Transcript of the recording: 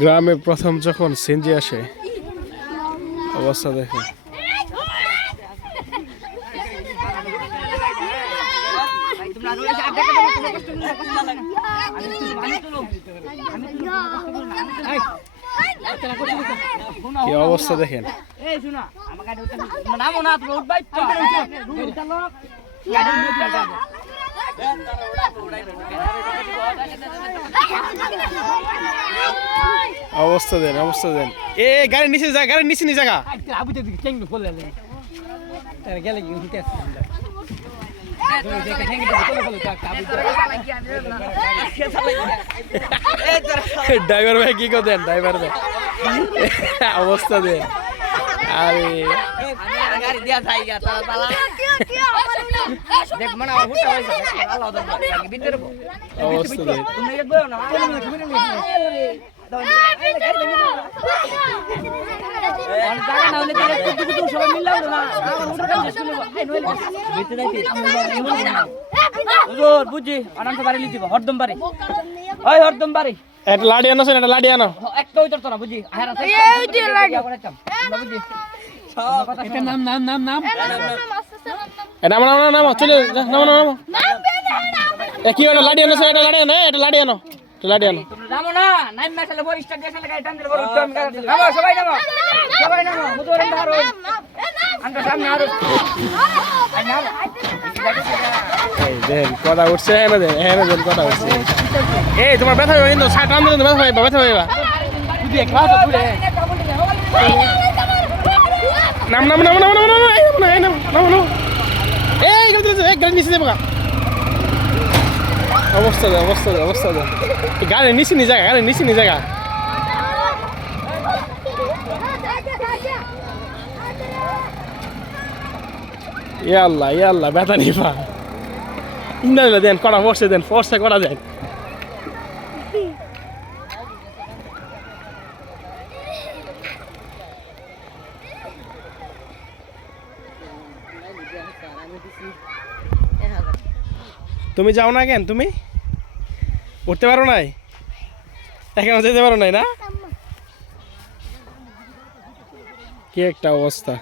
গ্রামে প্রথম যখন সিনজি আসে অবস্থা দেখো। কি অবস্থা দেখেন? অবস্থা দেন অবস্থা দেন এ গাড়ির নিচে যা গাড়ির নিচে নিয়ে জায়গা ড্রাইভার ভাই কি করেন ড্রাইভার ভাই অবস্থা দেন আরে গাড়ি দিয়া যাই গা তারা তালা দেখ মানে আমার হুটা হইছে আল্লাহ দাও ভিতরে বো অবস্থা দেন তুমি দেখব না হুজুর বুঝি অনন্ত বাড়ি লিখিব হরদম বাড়ি ওই হরদম বাড়ি একটা লাড়ি আনো একটা লাড়ি আনো একটা ওইটার তো না বুঝি আহার আছে এই এটা এটা এটা দেন কটা উঠছে হ্যাঁ দেন হ্যাঁ দেন কটা উঠছে এই তোমার ব্যথা হবে কিন্তু টান দিলে ব্যথা হবে ব্যথা হবে নাম নাম নাম নাম নাম নাম নাম নাম নাম নাম এই গাড়ি গাড়ি নিচে দেবো অবস্থা দে অবস্থা দে অবস্থা দে গাড়ি নিচে নি জায়গা গাড়ি নিচে নি জায়গা ইয়া আল্লাহ ইয়া আল্লাহ দেন। তুমি যাও না কেন, তুমি? উঠতে পারো নাই? এখনও যেতে পারো নাই না? কি একটা অবস্থা।